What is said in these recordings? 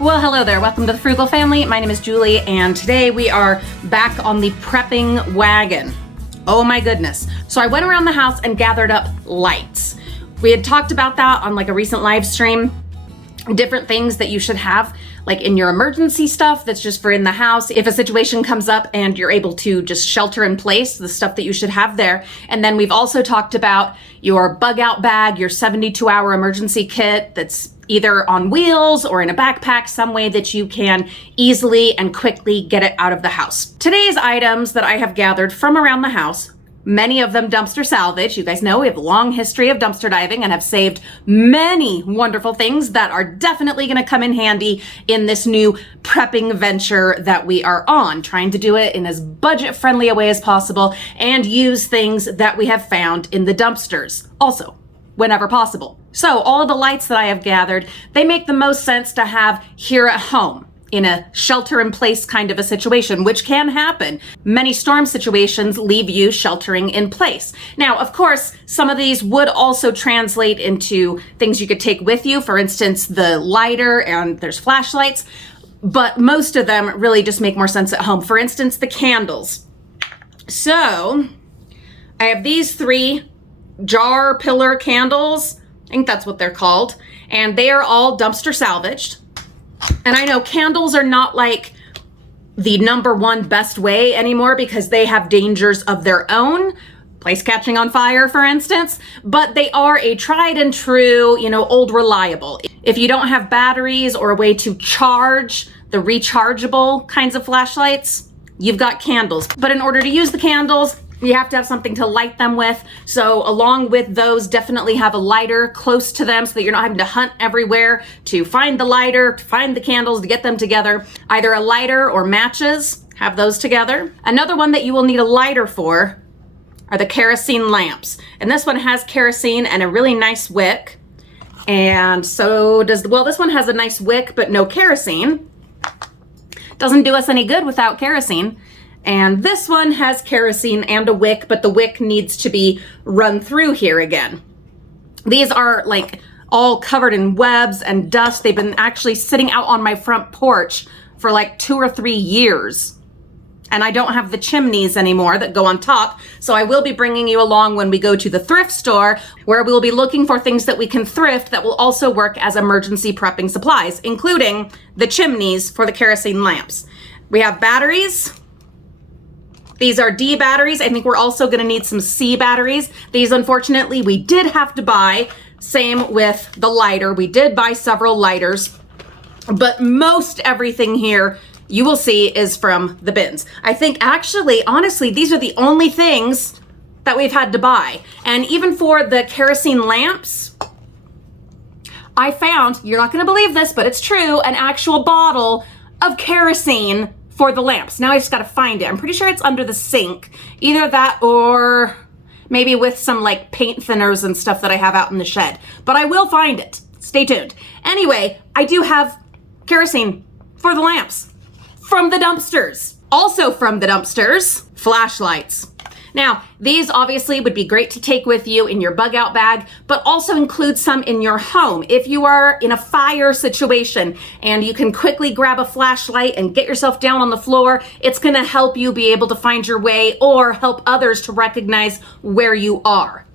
Well, hello there. Welcome to the Frugal Family. My name is Julie, and today we are back on the prepping wagon. Oh my goodness. So I went around the house and gathered up lights. We had talked about that on like a recent live stream. Different things that you should have like in your emergency stuff that's just for in the house. If a situation comes up and you're able to just shelter in place, the stuff that you should have there. And then we've also talked about your bug out bag, your 72-hour emergency kit that's either on wheels or in a backpack, some way that you can easily and quickly get it out of the house. Today's items that I have gathered from around the house, many of them dumpster salvage. You guys know we have a long history of dumpster diving and have saved many wonderful things that are definitely going to come in handy in this new prepping venture that we are on, trying to do it in as budget-friendly a way as possible and use things that we have found in the dumpsters also, whenever possible. So all of the lights that I have gathered, they make the most sense to have here at home in a shelter-in-place kind of a situation, which can happen. Many storm situations leave you sheltering in place. Now, of course, some of these would also translate into things you could take with you. For instance, the lighter, and there's flashlights, but most of them really just make more sense at home. For instance, the candles. So I have these 3 jar pillar candles. I think that's what they're called. And they are all dumpster salvaged. And I know candles are not like the #1 best way anymore because they have dangers of their own, place catching on fire, for instance, but they are a tried and true, old reliable. If you don't have batteries or a way to charge the rechargeable kinds of flashlights, you've got candles. But in order to use the candles, you have to have something to light them with. So along with those, definitely have a lighter close to them so that you're not having to hunt everywhere to find the lighter, to find the candles, to get them together. Either a lighter or matches, have those together. Another one that you will need a lighter for are the kerosene lamps. And this one has kerosene and a really nice wick. And so this one has a nice wick, but no kerosene. Doesn't do us any good without kerosene. And this one has kerosene and a wick, but the wick needs to be run through here again. These are like all covered in webs and dust. They've been actually sitting out on my front porch for like 2 or 3 years. And I don't have the chimneys anymore that go on top. So I will be bringing you along when we go to the thrift store, where we'll be looking for things that we can thrift that will also work as emergency prepping supplies, including the chimneys for the kerosene lamps. We have batteries. These are D batteries. I think we're also going to need some C batteries. These, unfortunately, we did have to buy. Same with the lighter. We did buy several lighters, but most everything here you will see is from the bins. I think actually, honestly, these are the only things that we've had to buy. And even for the kerosene lamps, I found, you're not going to believe this, but it's true, an actual bottle of kerosene for the lamps. Now I just gotta find it. I'm pretty sure it's under the sink. Either that or maybe with some like paint thinners and stuff that I have out in the shed. But I will find it. Stay tuned. Anyway, I do have kerosene for the lamps from the dumpsters. Also from the dumpsters, flashlights. Now, these obviously would be great to take with you in your bug out bag, but also include some in your home. If you are in a fire situation and you can quickly grab a flashlight and get yourself down on the floor, it's gonna help you be able to find your way or help others to recognize where you are.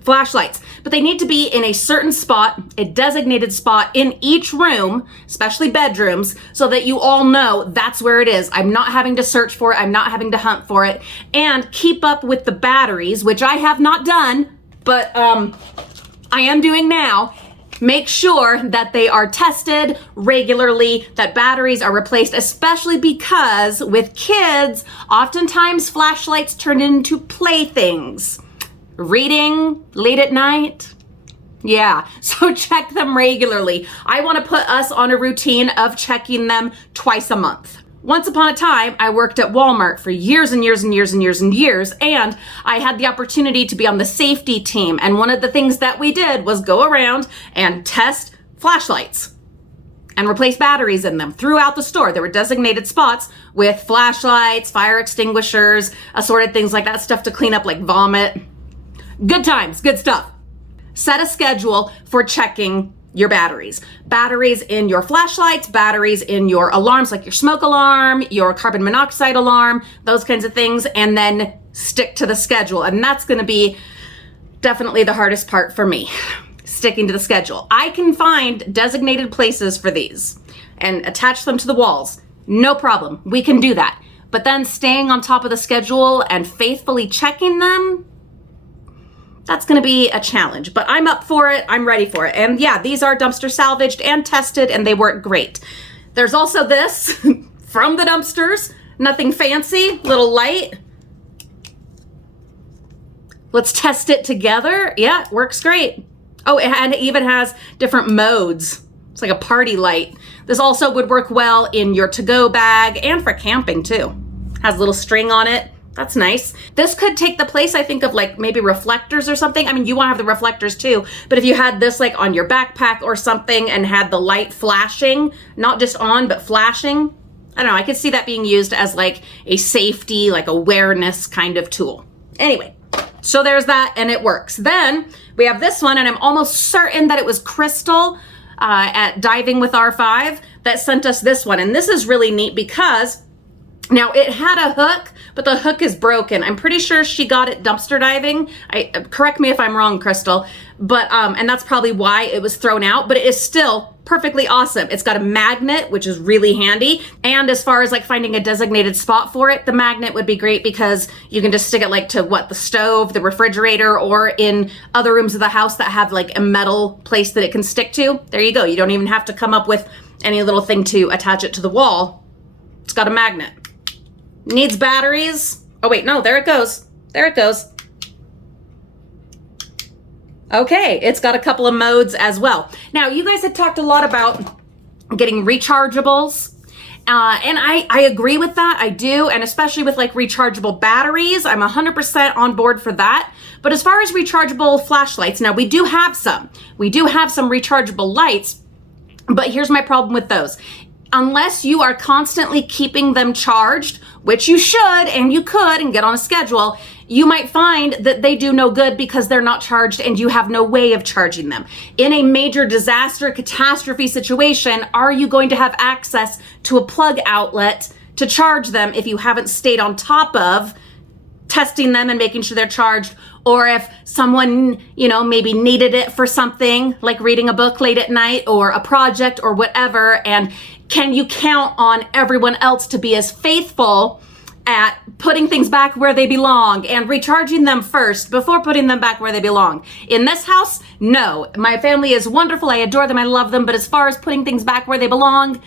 Flashlights, but they need to be in a certain spot, a designated spot in each room, especially bedrooms, so that you all know that's where it is. I'm not having to search for it. I'm not having to hunt for it. And keep up with the batteries, which I have not done, but I am doing now. Make sure that they are tested regularly, that batteries are replaced, especially because with kids, oftentimes flashlights turn into playthings. Reading late at night. Yeah, so check them regularly. I want to put us on a routine of checking them twice a month. Once upon a time, I worked at Walmart for years and years and years and years and years, and I had the opportunity to be on the safety team. And one of the things that we did was go around and test flashlights and replace batteries in them throughout the store. There were designated spots with flashlights, fire extinguishers, assorted things like that, stuff to clean up like vomit. Good times, good stuff. Set a schedule for checking your batteries. Batteries in your flashlights, batteries in your alarms, like your smoke alarm, your carbon monoxide alarm, those kinds of things, and then stick to the schedule. And that's gonna be definitely the hardest part for me, sticking to the schedule. I can find designated places for these and attach them to the walls. No problem, we can do that. But then staying on top of the schedule and faithfully checking them, that's gonna be a challenge, but I'm up for it, I'm ready for it. And yeah, these are dumpster salvaged and tested and they work great. There's also this from the dumpsters, nothing fancy, little light. Let's test it together. Yeah, it works great. Oh, and it even has different modes. It's like a party light. This also would work well in your to-go bag and for camping too. Has a little string on it. That's nice. This could take the place, I think, of like maybe reflectors or something. I mean, you want to have the reflectors too, but if you had this like on your backpack or something and had the light flashing, not just on, but flashing, I don't know, I could see that being used as like a safety, like awareness kind of tool. Anyway, so there's that and it works. Then we have this one and I'm almost certain that it was Crystal at Diving with R5 that sent us this one. And this is really neat because now it had a hook, but the hook is broken. I'm pretty sure she got it dumpster diving. Correct me if I'm wrong, Crystal, but and that's probably why it was thrown out, but it is still perfectly awesome. It's got a magnet, which is really handy. And as far as like finding a designated spot for it, the magnet would be great because you can just stick it like to the stove, the refrigerator, or in other rooms of the house that have like a metal place that it can stick to. There you go. You don't even have to come up with any little thing to attach it to the wall. It's got a magnet. Needs batteries. Oh wait, no, there it goes. There it goes. Okay, it's got a couple of modes as well. Now, you guys had talked a lot about getting rechargeables. And I agree with that, I do. And especially with like rechargeable batteries, I'm 100% on board for that. But as far as rechargeable flashlights, now we do have some. We do have some rechargeable lights, but here's my problem with those. Unless you are constantly keeping them charged, which you should and you could and get on a schedule, you might find that they do no good because they're not charged and you have no way of charging them. In a major disaster, catastrophe situation, are you going to have access to a plug outlet to charge them if you haven't stayed on top of testing them and making sure they're charged? Or if someone, you know, maybe needed it for something like reading a book late at night or a project or whatever, and can you count on everyone else to be as faithful at putting things back where they belong and recharging them first before putting them back where they belong? In this house, no. My family is wonderful. I adore them. I love them. But as far as putting things back where they belong,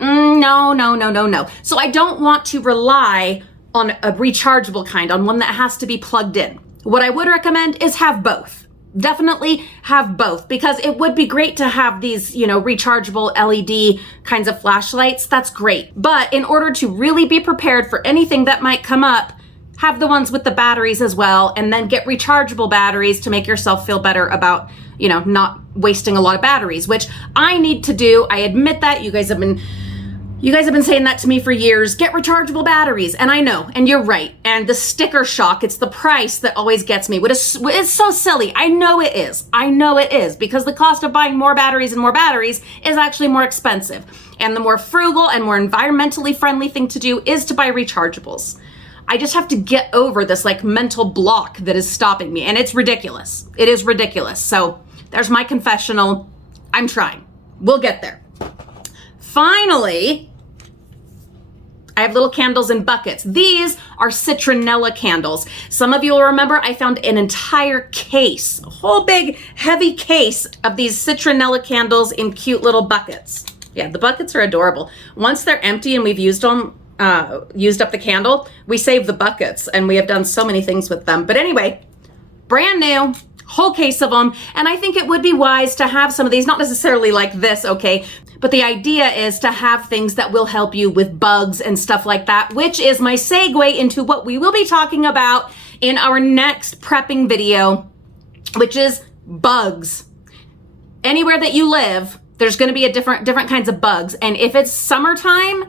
no. So I don't want to rely on a rechargeable kind, on one that has to be plugged in. What I would recommend is have both. Definitely have both, because it would be great to have these, you know, rechargeable LED kinds of flashlights. That's great. But in order to really be prepared for anything that might come up, have the ones with the batteries as well, and then get rechargeable batteries to make yourself feel better about, you know, not wasting a lot of batteries, which I need to do. I admit that. You guys have been saying that to me for years. Get rechargeable batteries. And I know, and you're right. And the sticker shock, it's the price that always gets me. It's so silly. I know it is, because the cost of buying more batteries and more batteries is actually more expensive. And the more frugal and more environmentally friendly thing to do is to buy rechargeables. I just have to get over this like mental block that is stopping me. And it's ridiculous. It is ridiculous. So there's my confessional. I'm trying. We'll get there. Finally, I have little candles in buckets. These are Citronella candles. Some of you will remember I found an entire case, a whole big heavy case of these Citronella candles in cute little buckets. Yeah, the buckets are adorable. Once they're empty and we've used up the candle, we save the buckets, and we have done so many things with them. But anyway, brand new, whole case of them. And I think it would be wise to have some of these, not necessarily like this, okay? But the idea is to have things that will help you with bugs and stuff like that, which is my segue into what we will be talking about in our next prepping video, which is bugs. Anywhere that you live, there's going to be a different kinds of bugs. And if it's summertime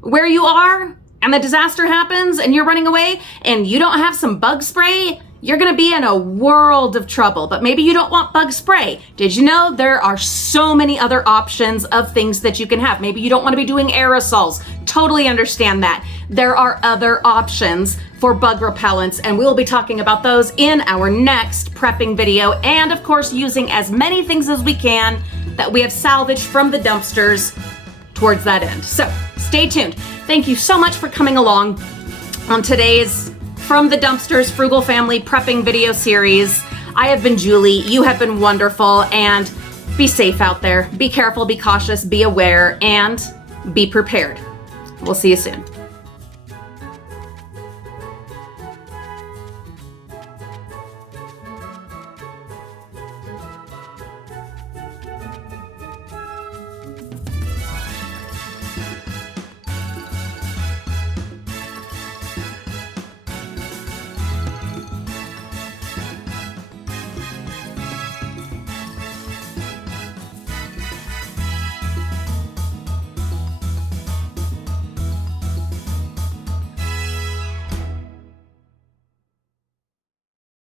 where you are and the disaster happens and you're running away and you don't have some bug spray, you're gonna be in a world of trouble. But maybe you don't want bug spray. Did you know there are so many other options of things that you can have? Maybe you don't wanna be doing aerosols. Totally understand that. There are other options for bug repellents, and we'll be talking about those in our next prepping video, and of course using as many things as we can that we have salvaged from the dumpsters towards that end. So stay tuned. Thank you so much for coming along on today's From the Dumpsters Frugal Family Prepping video series. I have been Julie, you have been wonderful, and be safe out there. Be careful, be cautious, be aware, and be prepared. We'll see you soon.